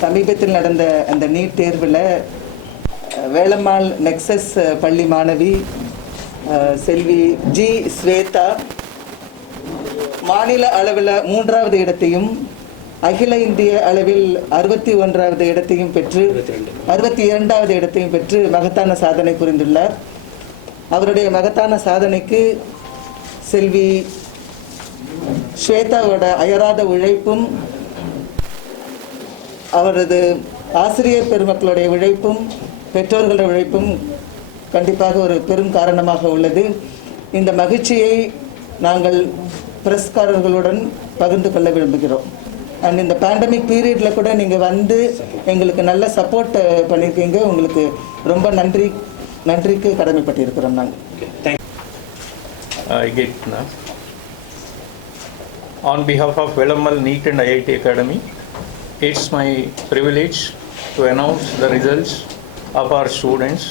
சமீபத்தில் நடந்த அந்த நீட் தேர்வில் வேலம்மாள் நெக்ஸஸ் பள்ளி மாணவி செல்வி ஜி ஸ்வேதா மாநில அளவில் 3வது இடத்தையும் அகில இந்திய அளவில் 61வது இடத்தையும் பெற்று 62வது இடத்தையும் பெற்று மகத்தான சாதனை புரிந்துள்ளார். அவருடைய மகத்தான சாதனைக்கு செல்வி ஸ்வேதாவோட அயராத உழைப்பும் அவரது ஆசிரியர் பெருமக்களுடைய உழைப்பும் பெற்றோர்களுடைய உழைப்பும் கண்டிப்பாக ஒரு பெரும் காரணமாக உள்ளது. இந்த மகிழ்ச்சியை நாங்கள் பிரஸ்காரர்களுடன் பகிர்ந்து கொள்ள விரும்புகிறோம். அண்ட் இந்த பேண்டமிக் பீரியடில் கூட நீங்கள் வந்து எங்களுக்கு நல்ல சப்போர்ட் பண்ணியிருக்கீங்க. உங்களுக்கு ரொம்ப நன்றிக்கு கடமைப்பட்டிருக்கிறோம் நாங்கள். On behalf of Velammal NEET and IIT Academy, it's my privilege to announce the results of our students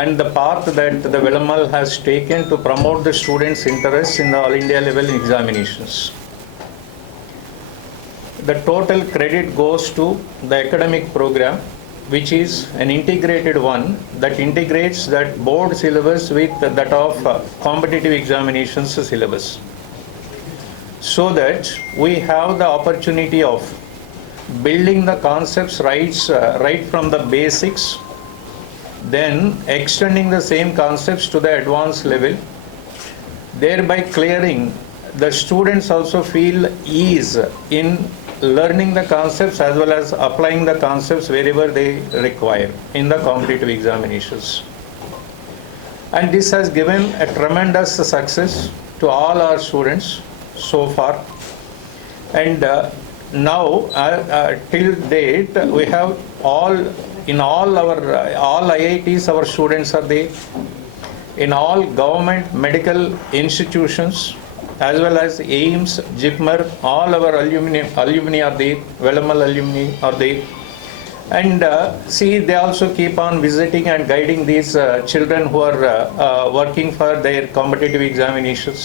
and the path that the Velammal has taken to promote the students' interests in the All India level examinations. The total credit goes to the academic program, which is an integrated one that integrates that board syllabus with that of competitive examinations syllabus, so that we have the opportunity of building the concepts right from the basics, then extending the same concepts to the advanced level, thereby clearing the students also feel ease in learning the concepts as well as applying the concepts wherever they require in the competitive examinations. And this has given a tremendous success to all our students so far. And now till date we have all IITs our students are there, in all government medical institutions as well as AIIMS, JIPMER, all our alumni are there, Velammal alumni are there. And they also keep on visiting and guiding these children who are working for their competitive examinations.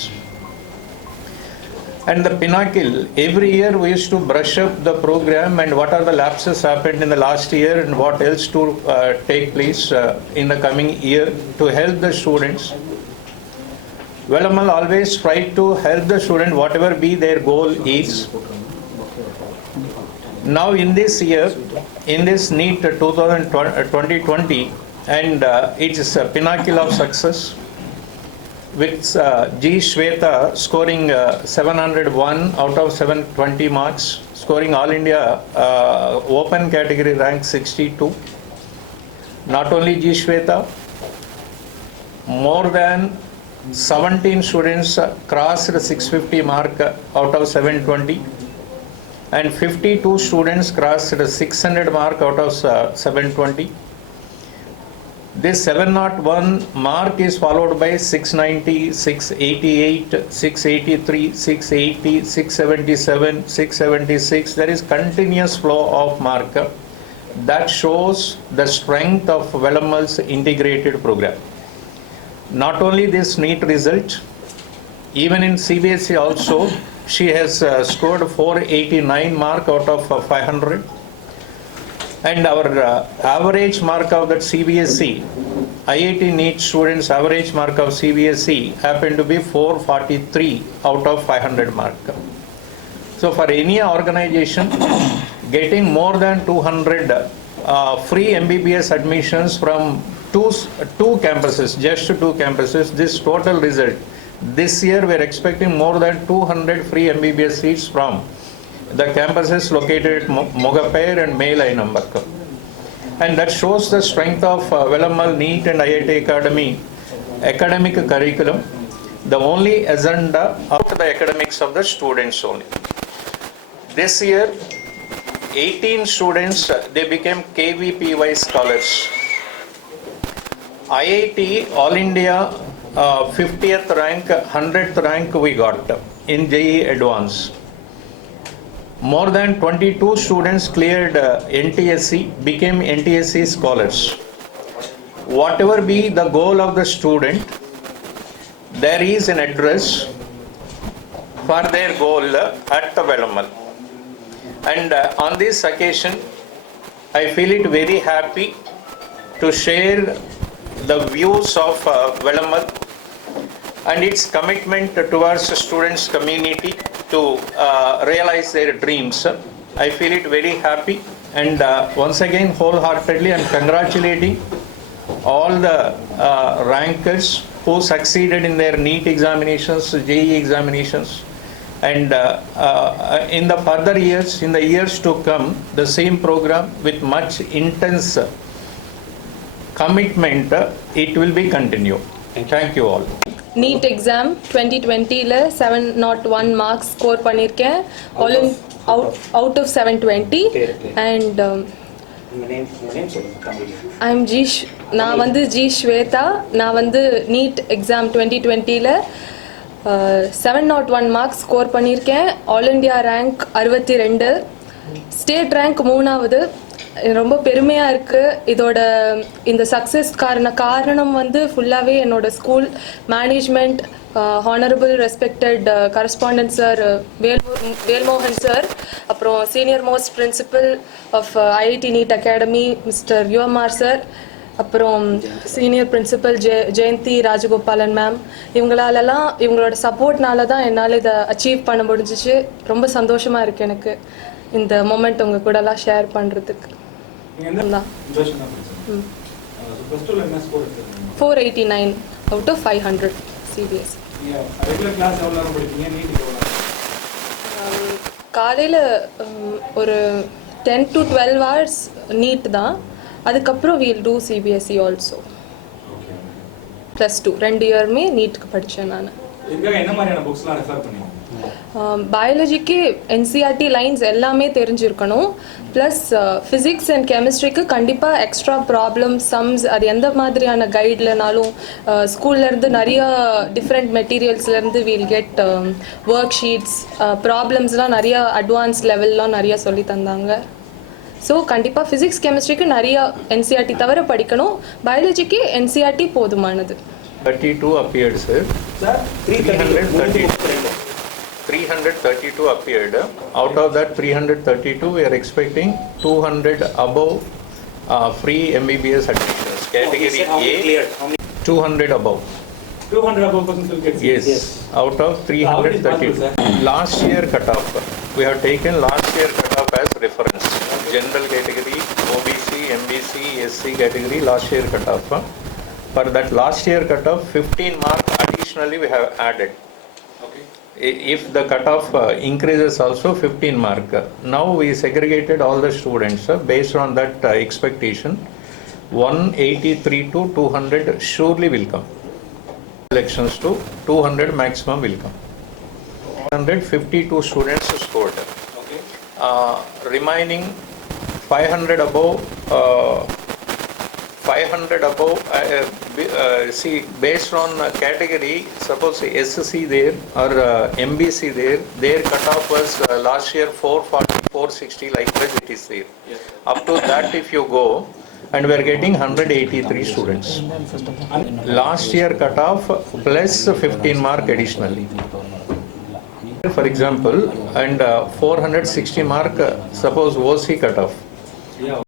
And the pinnacle, every year we used to brush up the program and what are the lapses happened in the last year and what else to take place in the coming year to help the students. Velammal always try to help the student whatever be their goal is. Now in this year, in this NEET 2020, and it is a pinnacle of success with G. Shweta scoring 701 out of 720 marks, scoring All India Open category rank 62. Not only G. Shweta, more than 17 students crossed 650 mark out of 720 and 52 students crossed 600 mark out of 720. This 701 mark is followed by 690, 688, 683, 680, 677, 676. There is continuous flow of mark that shows the strength of Velammal's integrated program. Not only this NEET result, even in CBSE also, she has scored 489 mark out of 500. And our average mark of that CBSE, IIT NEET students' average mark of CBSE happened to be 443 out of 500 mark. So for any organization, getting more than 200 free MBBS admissions from two campuses, just two campuses, this total result, this year we are expecting more than 200 free MBBS seats from the campuses located at Mogappair and Melainambarkam. And that shows the strength of Velammal NEET and IIT Academy academic curriculum, the only agenda of the academics of the students only. This year, 18 students, they became KVPY scholars. IIT All India 50th rank, 100th rank we got in JEE Advance. More than 22 students cleared NTSC, became NTSC scholars. Whatever be the goal of the student, there is an address for their goal at the Velammal. And on this occasion, I feel it very happy to share the views of Velamath and its commitment towards the students' community to realize their dreams. I feel it very happy, and once again wholeheartedly and congratulating all the rankers who succeeded in their NEET examinations, JEE examinations, and in the further years, in the years to come, the same program with much intense commitment, it will be continued. Thank you all. NEET exam 2020ல 701 marks score பண்ணியிருக்கேன் out of 720 and நான் வந்து G Shweta. நான் வந்து NEET exam 2020ல 701 marks score பண்ணியிருக்கேன். All India rank 62, state rank 3வது. ரொம்ப பெருமையாக இருக்குது. இந்த சக்ஸஸ்க்கான காரணம் வந்து ஃபுல்லாகவே என்னோட school management, honourable respected correspondent sir Velmohan sir, அப்புறம் senior most principal of IIT NEET academy mister UMR sir, அப்புறம் senior principal Jayanthi Rajagopalan ma'am. இவங்களோட சப்போர்ட்னால தான் என்னால் இதை அச்சீவ் பண்ண முடிஞ்சிச்சு. ரொம்ப சந்தோஷமாக இருக்குது எனக்கு இந்த மொமெண்ட் உங்கள் கூடலாம் ஷேர் பண்ணுறதுக்கு. 489 out of 500 CBS. காலையில் ஒரு 10 to 12 hours நீட் தான். அதுக்கப்புறம் வீல் டூ சிபிஎஸ்சி ஆல்சோ. +2 2 இயருமே நீட்டுக்கு படித்தேன் நான். பயாலஜிக்கு என்சிஆர்டி லைன்ஸ் எல்லாமே தெரிஞ்சிருக்கணும். ப்ளஸ் ஃபிசிக்ஸ் அண்ட் கெமிஸ்ட்ரிக்கு கண்டிப்பாக எக்ஸ்ட்ரா ப்ராப்ளம்ஸ், சம்ஸ், அது எந்த மாதிரியான கைட்லனாலும் ஸ்கூல்லேருந்து நிறைய டிஃப்ரெண்ட் மெட்டீரியல்ஸ்லேருந்து வீல் கெட் ஒர்க் ஷீட்ஸ், ப்ராப்ளம்ஸ்லாம் நிறைய அட்வான்ஸ் லெவல்லாம் நிறைய சொல்லி தந்தாங்க. ஸோ கண்டிப்பாக ஃபிசிக்ஸ் கெமிஸ்ட்ரிக்கு நிறைய என்சிஆர்டி தவிர படிக்கணும். பயாலஜிக்கு என்சிஆர்டி போதுமானது. 32 appeared, sir. 332 appeared. Out of that 332, we are expecting 200 above free MBBS admissions. Category A, 200 above. 200 above persons will get seats. Yes, out of 332. Last year cutoff, we have taken last year cutoff as reference. General category, OBC, MBC, SC category, last year cutoff. For that last year cutoff, 15 mark additionally we have added. Okay. If the cutoff increases also 15 mark. Now we segregated all the students based on that expectation. 183 to 200 surely will come. Elections to 200 maximum will come. 152 students scored. Okay. Remaining 500 above. 500 above, see, based on category, suppose SC there or MBC there, their cutoff was last year 440, 460, like that it is there. Yes. Up to that if you go, and we are getting 183 students. Last year cutoff plus 15 mark additionally. For example, and 460 mark, suppose OC cutoff. Yeah.